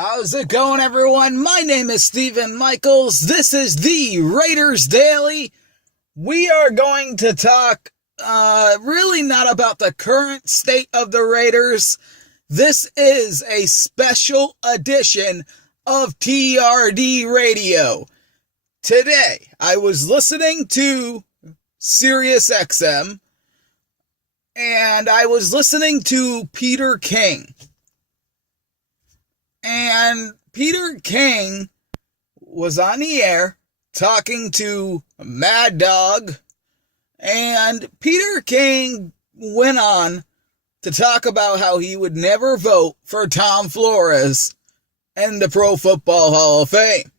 How's it going, everyone? My name is Stephen Michaels. This is the Raiders Daily. We are going to talk really not about the current state of the Raiders. This is a special edition of TRD Radio. Today, I was listening to Sirius XM, and I was listening to Peter King. And Peter King was on the air talking to Mad Dog, and Peter King went on to talk about how he would never vote for Tom Flores in the Pro Football Hall of Fame.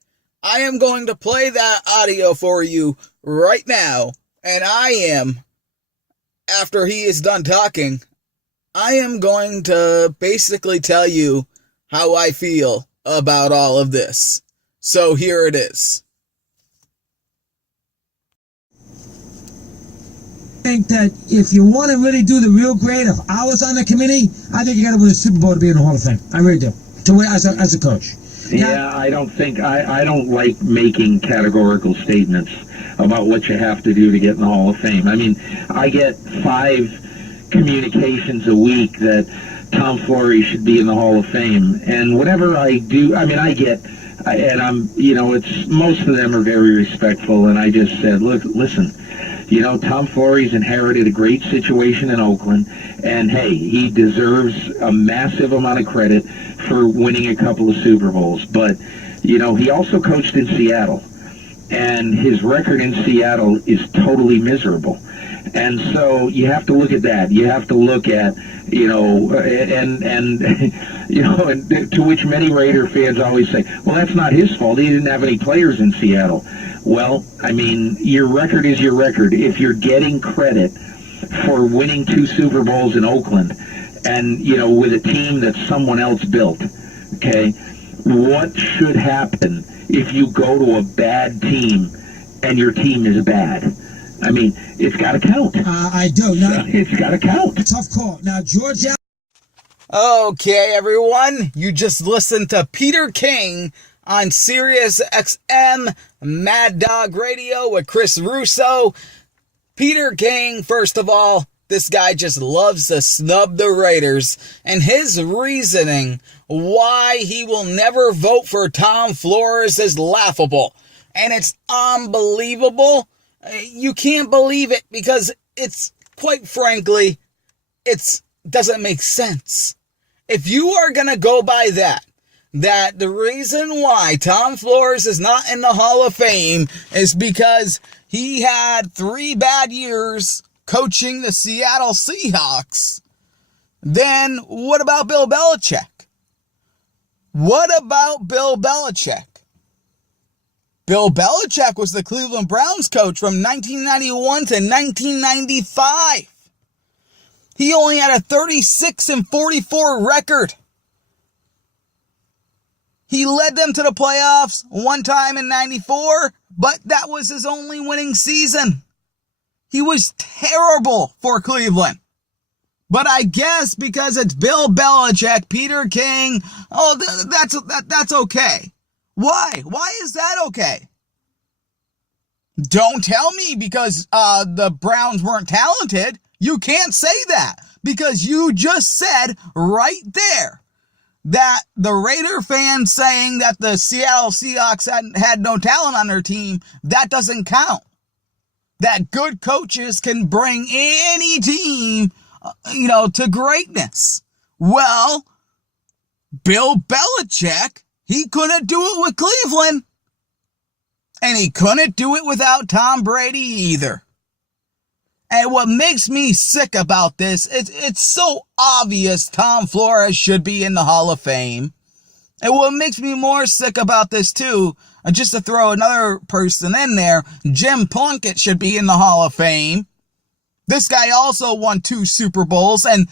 I am going to play that audio for you right now, and after he is done talking, I am going to basically tell you how I feel about all of this. So here it is. I think that if you want to really do the real great, if I was on the committee, I think you got to win a Super Bowl to be in the Hall of Fame. I really do. To win as a coach. Yeah, I don't like making categorical statements about what you have to do to get in the Hall of Fame. I mean, I get 5 communications a week that Tom Flores should be in the Hall of Fame, and whatever I do, I mean, it's most of them are very respectful, and I just said, look, listen, Tom Flores inherited a great situation in Oakland, and hey, he deserves a massive amount of credit for winning a couple of Super Bowls, but, he also coached in Seattle, and his record in Seattle is totally miserable. And so you have to look at that. You have to look at, and to which many Raider fans always say, well, that's not his fault. He didn't have any players in Seattle. Well, I mean, your record is your record. If you're getting credit for winning 2 Super Bowls in Oakland and, with a team that someone else built, okay, what should happen if you go to a bad team and your team is bad? I mean, it's got to count. I do. Now, it's got to count. Tough call. Now, George. Okay, everyone. You just listened to Peter King on Sirius XM Mad Dog Radio with Chris Russo. Peter King, first of all, this guy just loves to snub the Raiders. And his reasoning why he will never vote for Tom Flores is laughable. And it's unbelievable. You can't believe it because it's, quite frankly, it doesn't make sense. If you are going to go by that the reason why Tom Flores is not in the Hall of Fame is because he had 3 bad years coaching the Seattle Seahawks, then what about Bill Belichick? What about Bill Belichick? Bill Belichick was the Cleveland Browns coach from 1991 to 1995. He only had a 36-44 record. He led them to the playoffs one time in 94, but that was his only winning season. He was terrible for Cleveland. But I guess because it's Bill Belichick, Peter King, that's okay. Why? Why is that okay? Don't tell me because the Browns weren't talented. You can't say that because you just said right there that the Raider fans saying that the Seattle Seahawks had no talent on their team, that doesn't count. That good coaches can bring any team, to greatness. Well, Bill Belichick, he couldn't do it with Cleveland. And he couldn't do it without Tom Brady either. And what makes me sick about this, it's so obvious Tom Flores should be in the Hall of Fame. And what makes me more sick about this too, just to throw another person in there, Jim Plunkett should be in the Hall of Fame. This guy also won 2 Super Bowls, and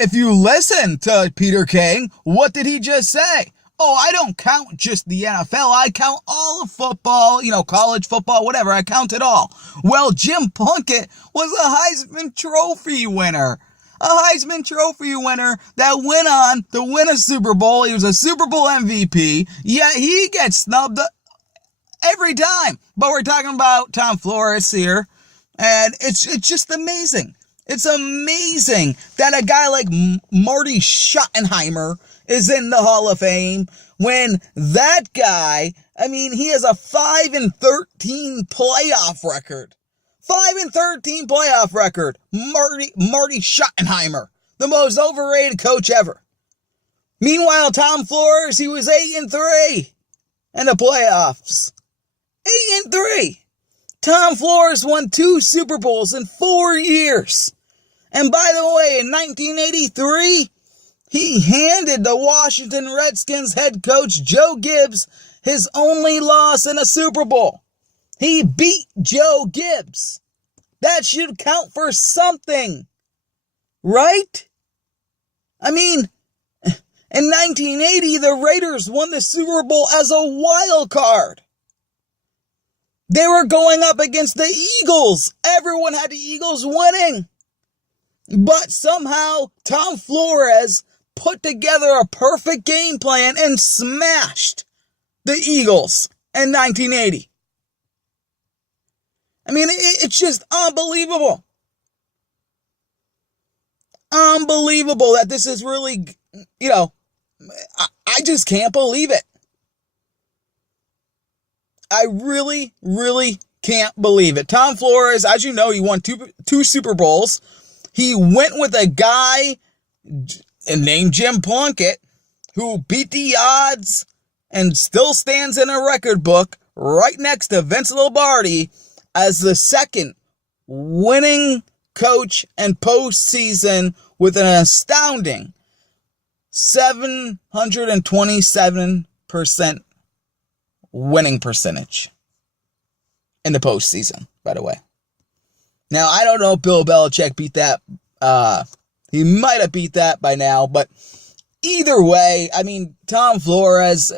if you listen to Peter King, what did he just say? Oh, I don't count just the NFL. I count all of football, college football, whatever. I count it all. Well, Jim Plunkett was a Heisman Trophy winner. a Heisman Trophy winner that went on to win a Super Bowl. He was a Super Bowl MVP, yet he gets snubbed every time. But we're talking about Tom Flores here, and it's just amazing. It's amazing that a guy like Marty Schottenheimer is in the Hall of Fame when that guy, I mean, he has a 5-13 playoff record. 5-13 playoff record. Marty Schottenheimer, the most overrated coach ever. Meanwhile, Tom Flores, he was 8-3 in the playoffs. 8-3. Tom Flores won 2 Super Bowls in 4 years. And by the way, in 1983, he handed the Washington Redskins head coach Joe Gibbs his only loss in a Super Bowl. He beat Joe Gibbs. That should count for something, right? I mean, in 1980, the Raiders won the Super Bowl as a wild card. They were going up against the Eagles. Everyone had the Eagles winning. But somehow, Tom Flores put together a perfect game plan and smashed the Eagles in 1980. I mean, it's just unbelievable. Unbelievable that this is really, I just can't believe it. I really, really can't believe it. Tom Flores, as you know, he won two Super Bowls. He went with a guy named Jim Plunkett who beat the odds and still stands in a record book right next to Vince Lombardi as the second winning coach in postseason with an astounding 727% winning percentage in the postseason, by the way. Now, I don't know if Bill Belichick beat that. He might have beat that by now, but either way, I mean, Tom Flores,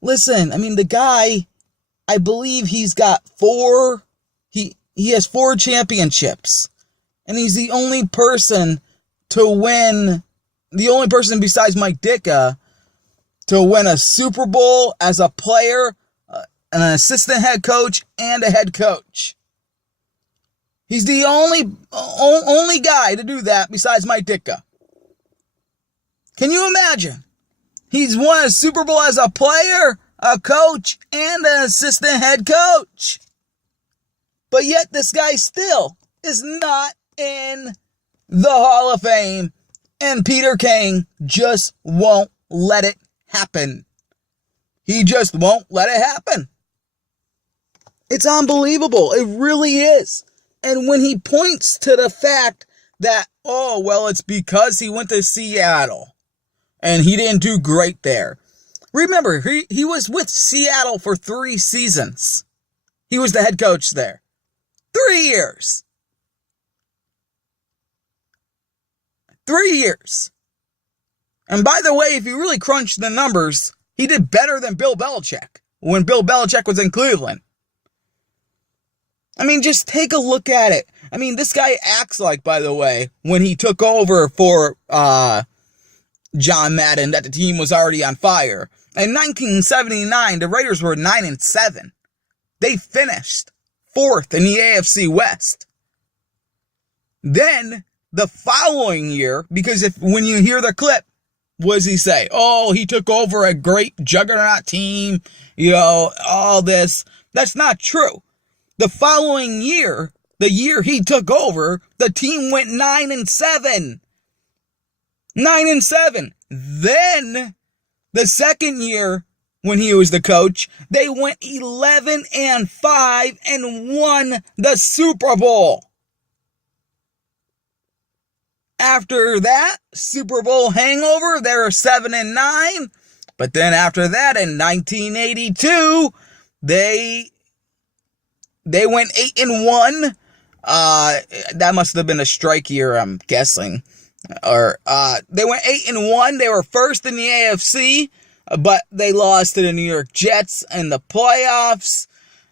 listen, I mean, the guy, I believe he's got he has 4 championships, and he's the only person besides Mike Ditka to win a Super Bowl as a player, an assistant head coach, and a head coach. He's the only guy to do that besides Mike Ditka. Can you imagine? He's won a Super Bowl as a player, a coach, and an assistant head coach. But yet this guy still is not in the Hall of Fame, and Peter King just won't let it happen. He just won't let it happen. It's unbelievable. It really is. And when he points to the fact that, oh, well, it's because he went to Seattle and he didn't do great there. Remember, he was with Seattle for 3 seasons. He was the head coach there. 3 years. 3 years. And by the way, if you really crunch the numbers, he did better than Bill Belichick when Bill Belichick was in Cleveland. I mean, just take a look at it. I mean, this guy acts like, by the way, when he took over for John Madden, that the team was already on fire. In 1979, the Raiders were 9-7. They finished 4th in the AFC West. Then, the following year, because when you hear the clip, what does he say? Oh, he took over a great juggernaut team, all this. That's not true. The following year, the year he took over, the team went 9-7. 9-7. Then, the second year, when he was the coach, they went 11-5 and won the Super Bowl. After that Super Bowl hangover, they were 7-9. But then after that, in 1982, they went 8-1. That must have been a strike year, I'm guessing. Or they went 8-1. They were first in the AFC, but they lost to the New York Jets in the playoffs.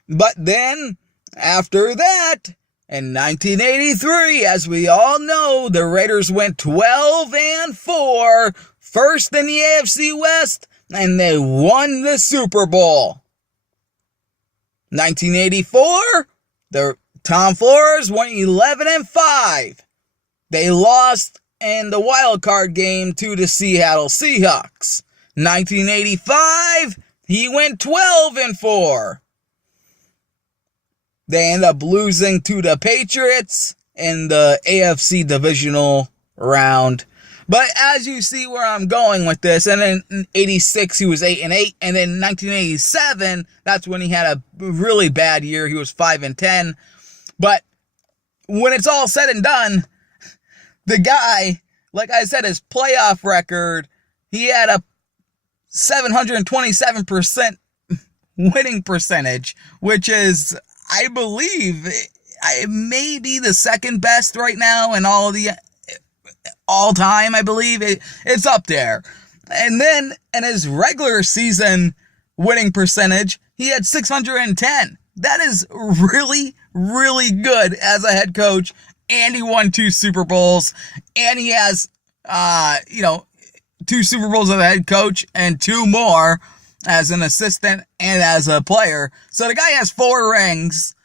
But then after that, In 1983, as we all know, the Raiders went 12-4, first in the AFC West, and they won the Super Bowl. 1984, Tom Flores went 11-5. They lost in the wild card game to the Seattle Seahawks. 1985, he went 12-4. They end up losing to the Patriots in the AFC divisional round. But as you see where I'm going with this, and then in 86 he was 8-8, and then in 1987, that's when he had a really bad year. He was 5-10. But when it's all said and done, the guy, like I said, his playoff record, he had a 727% winning percentage, which is, I believe, maybe the second best right now in all time, I believe. It's up there. And then in his regular season winning percentage, he had 610. That is really, really good as a head coach. And he won 2 Super Bowls. And he has, 2 Super Bowls as a head coach and 2 more as an assistant and as a player. So the guy has 4 rings.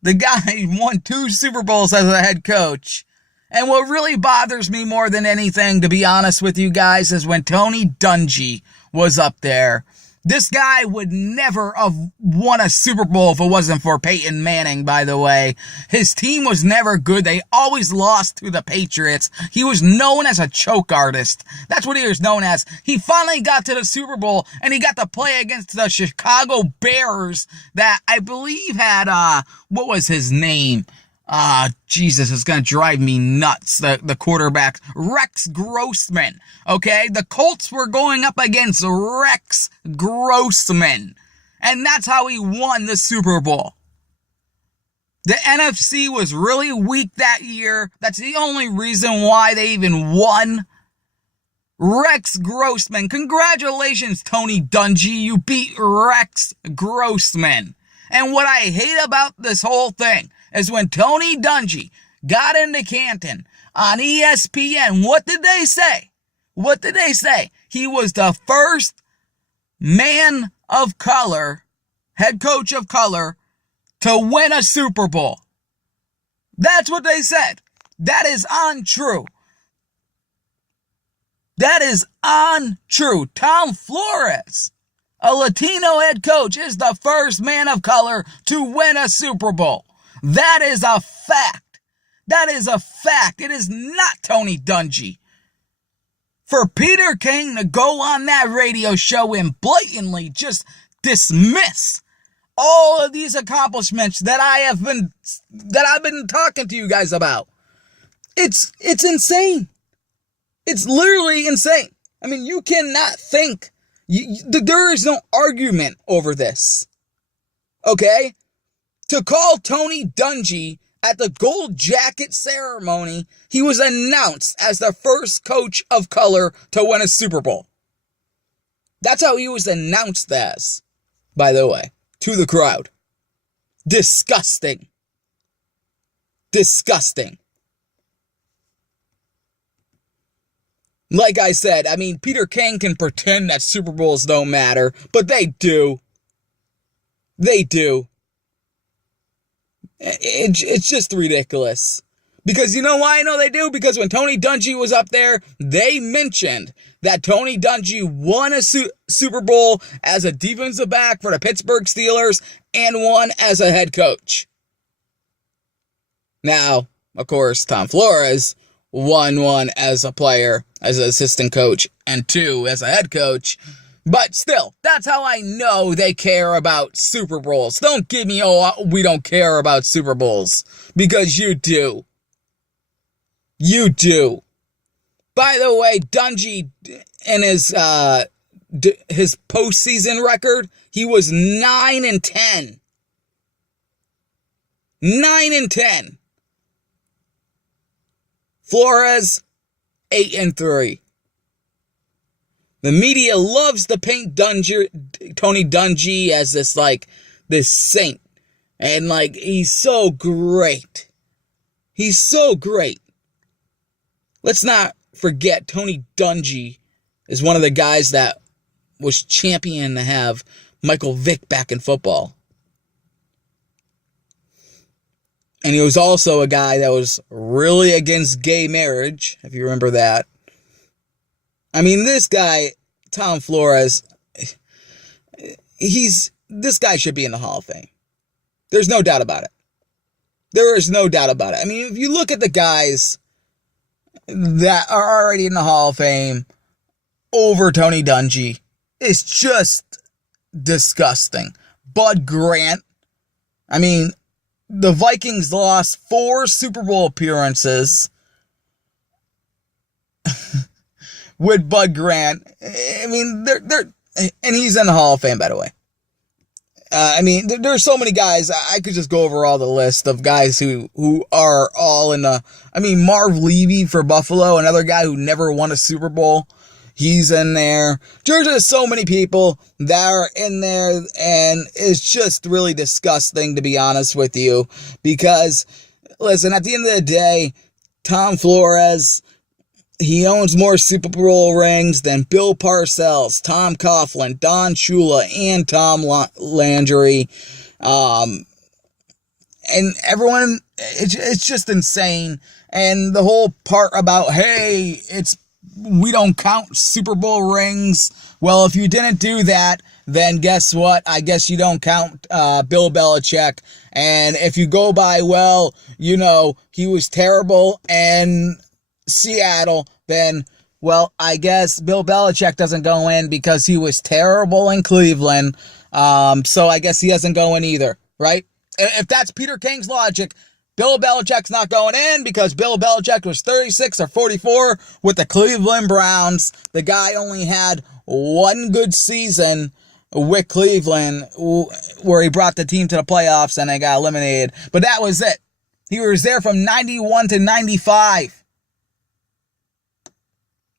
The guy won 2 Super Bowls as a head coach. And what really bothers me more than anything, to be honest with you guys, is when Tony Dungy was up there. This guy would never have won a Super Bowl if it wasn't for Peyton Manning, by the way. His team was never good. They always lost to the Patriots. He was known as a choke artist. That's what he was known as. He finally got to the Super Bowl, and he got to play against the Chicago Bears that I believe had, what was his name? Jesus, it's gonna drive me nuts. The quarterback, Rex Grossman. Okay, the Colts were going up against Rex Grossman, and that's how he won the Super Bowl. The NFC was really weak that year. That's the only reason why they even won. Rex Grossman, congratulations, Tony Dungy. You beat Rex Grossman. And what I hate about this whole thing is when Tony Dungy got into Canton on ESPN, what did they say? What did they say? He was the first man of color, head coach of color, to win a Super Bowl. That's what they said. That is untrue. That is untrue. Tom Flores, a Latino head coach, is the first man of color to win a Super Bowl. That is a fact. That is a fact. It is not Tony Dungy. For Peter King to go on that radio show and blatantly just dismiss all of these accomplishments that I've been talking to you guys about. It's insane. It's literally insane. I mean, you cannot think. There is no argument over this. Okay? To call Tony Dungy at the Gold Jacket ceremony, he was announced as the first coach of color to win a Super Bowl. That's how he was announced as, by the way, to the crowd. Disgusting. Disgusting. Like I said, I mean, Peter King can pretend that Super Bowls don't matter, but they do. They do. It's just ridiculous. Because you know why I know they do? Because when Tony Dungy was up there, they mentioned that Tony Dungy won a Super Bowl as a defensive back for the Pittsburgh Steelers and won as a head coach. Now, of course, Tom Flores won one as a player, as an assistant coach, and 2 as a head coach. But still, that's how I know they care about Super Bowls. Don't give me, we don't care about Super Bowls. Because you do. You do. By the way, Dungy, in his postseason record, he was 9-10. 9-10. Flores, 8-3. The media loves to paint Tony Dungy as this saint. And, he's so great. He's so great. Let's not forget Tony Dungy is one of the guys that was champion to have Michael Vick back in football. And he was also a guy that was really against gay marriage, if you remember that. I mean, this guy, Tom Flores, this guy should be in the Hall of Fame. There's no doubt about it. There is no doubt about it. I mean, if you look at the guys that are already in the Hall of Fame over Tony Dungy, it's just disgusting. Bud Grant. I mean, the Vikings lost 4 Super Bowl appearances with Bud Grant. I mean, they're and he's in the Hall of Fame, by the way. I mean, there's so many guys. I could just go over all the list of guys who are all in the. I mean, Marv Levy for Buffalo, another guy who never won a Super Bowl. He's in there. There's just so many people that are in there, and it's just really disgusting, to be honest with you. Because, listen, at the end of the day, Tom Flores, he owns more Super Bowl rings than Bill Parcells, Tom Coughlin, Don Shula, and Tom Landry. And everyone, it's just insane. And the whole part about, hey, we don't count Super Bowl rings. Well, if you didn't do that, then guess what? I guess you don't count Bill Belichick. And if you go by, well, you know, he was terrible in Seattle, then, well, I guess Bill Belichick doesn't go in because he was terrible in Cleveland. So I guess he doesn't go in either, right? If that's Peter King's logic, Bill Belichick's not going in because Bill Belichick was 36 or 44 with the Cleveland Browns. The guy only had one good season with Cleveland where he brought the team to the playoffs and they got eliminated. But that was it. He was there from 91 to 95.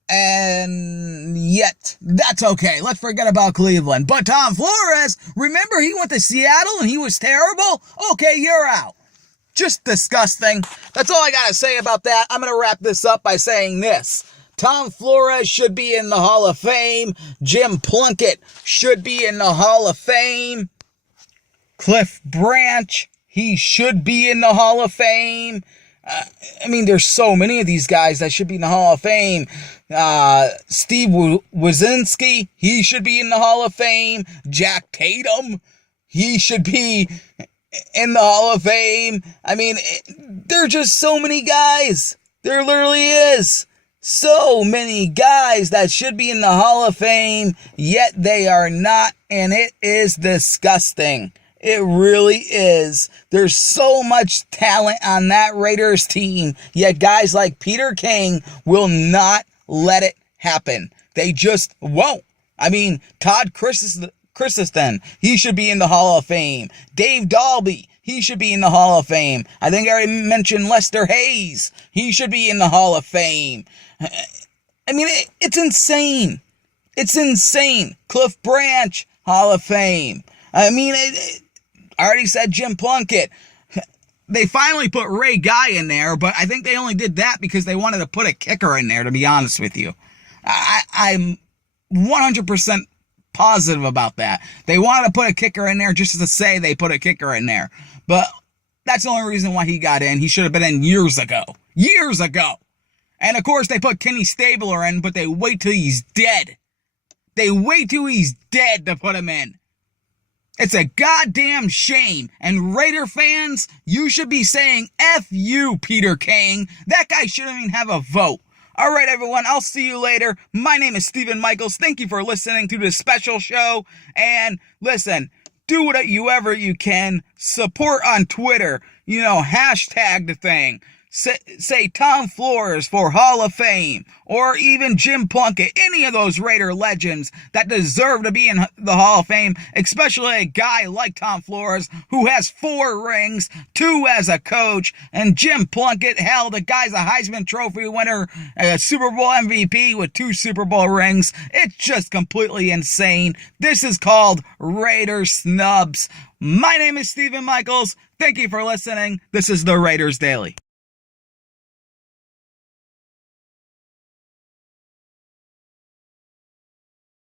And yet, that's okay. Let's forget about Cleveland. But Tom Flores, remember he went to Seattle and he was terrible? Okay, you're out. Just disgusting. That's all I got to say about that. I'm going to wrap this up by saying this. Tom Flores should be in the Hall of Fame. Jim Plunkett should be in the Hall of Fame. Cliff Branch, he should be in the Hall of Fame. I mean, there's so many of these guys that should be in the Hall of Fame. Steve Wazinski, he should be in the Hall of Fame. Jack Tatum, he should be in the Hall of Fame. I mean, there are just so many guys. There literally is so many guys that should be in the Hall of Fame, yet they are not, and it is disgusting. It really is. There's so much talent on that Raiders team, yet guys like Peter King will not let it happen. They just won't. I mean, Todd Christensen, he should be in the Hall of Fame. Dave Dalby, he should be in the Hall of Fame. I think I already mentioned Lester Hayes. He should be in the Hall of Fame. I mean, it's insane. It's insane. Cliff Branch, Hall of Fame. I mean, I already said Jim Plunkett. They finally put Ray Guy in there, but I think they only did that because they wanted to put a kicker in there, to be honest with you. I'm 100% positive about that. They wanted to put a kicker in there just to say they put a kicker in there. But that's the only reason why he got in. He should have been in years ago. Years ago. And of course they put Kenny Stabler in, but they wait till he's dead. They wait till he's dead to put him in. It's a goddamn shame. And Raider fans, you should be saying F you, Peter King. That guy shouldn't even have a vote. All right, everyone, I'll see you later. My name is Stephen Michaels. Thank you for listening to this special show. And listen, do whatever you can. Support on Twitter. You know, hashtag the thing. Say Tom Flores for Hall of Fame, or even Jim Plunkett, any of those Raider legends that deserve to be in the Hall of Fame, especially a guy like Tom Flores, who has 4 rings, 2 as a coach, and Jim Plunkett, hell, the guy's a Heisman Trophy winner, a Super Bowl MVP with 2 Super Bowl rings. It's just completely insane. This is called Raider Snubs. My name is Stephen Michaels. Thank you for listening. This is the Raiders Daily.